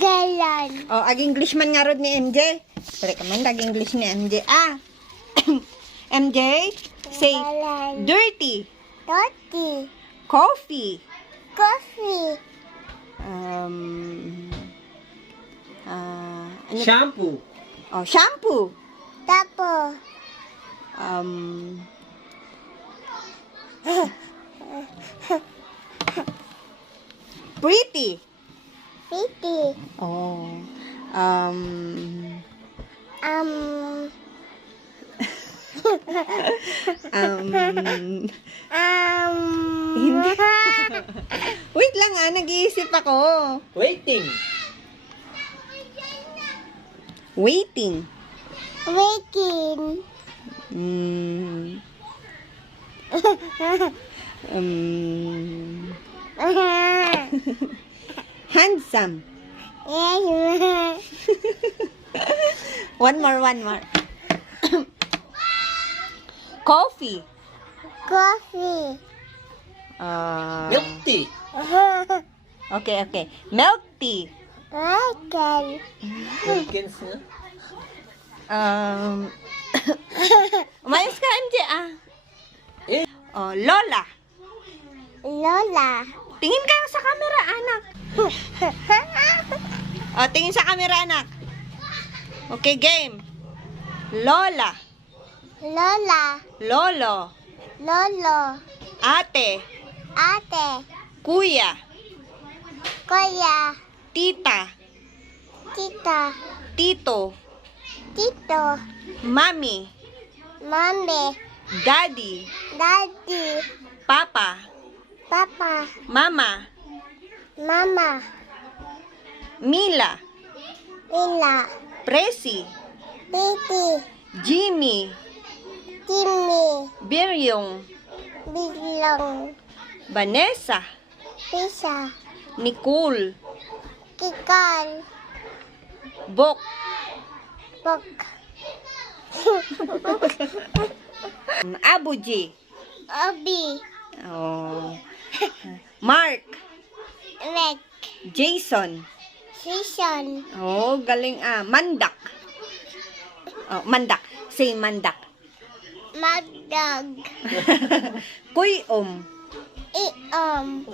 Galan. Oh, ag-English man nga rod ni MJ. Pwede ka man, ag-English ni MJ. MJ, say, Galan. dirty, Toti. coffee, Coffee. ano? Shampoo. Oh, shampoo. Tapo. Pretty. Piti. Oh, hindi. Wait lang nag-iisip ako. Waiting. Waiting. Waking. Handsome. One more. Coffee. Coffee. Milk tea. Okay. Milk tea. Waking. Wilkins na. Umayos ka, MJ, Eh. Oh, Lola. Lola. Tingin ka sa camera, anak. Oh, tingin sa camera, anak. Okay, game. Lola. Lola. Lolo. Lolo. Ate. Ate. Kuya. Kuya. Tita. Tita. Tito. Tito. Mami. Mami. Daddy. Daddy. Papa. Papa. Mama. Mama. Mila. Ila. Presi. Titi. Jimmy. Timmy. Biryong. Bilong. Vanessa. Pisa. Nicole. Kikal. Bok. Bok. Abuji. Obi. Oh. Mark. Mek. Jason. Sison. Oh, galing Mandak. Oh, Mandak. Say Mandak. Magdag. Kuyom. Iom.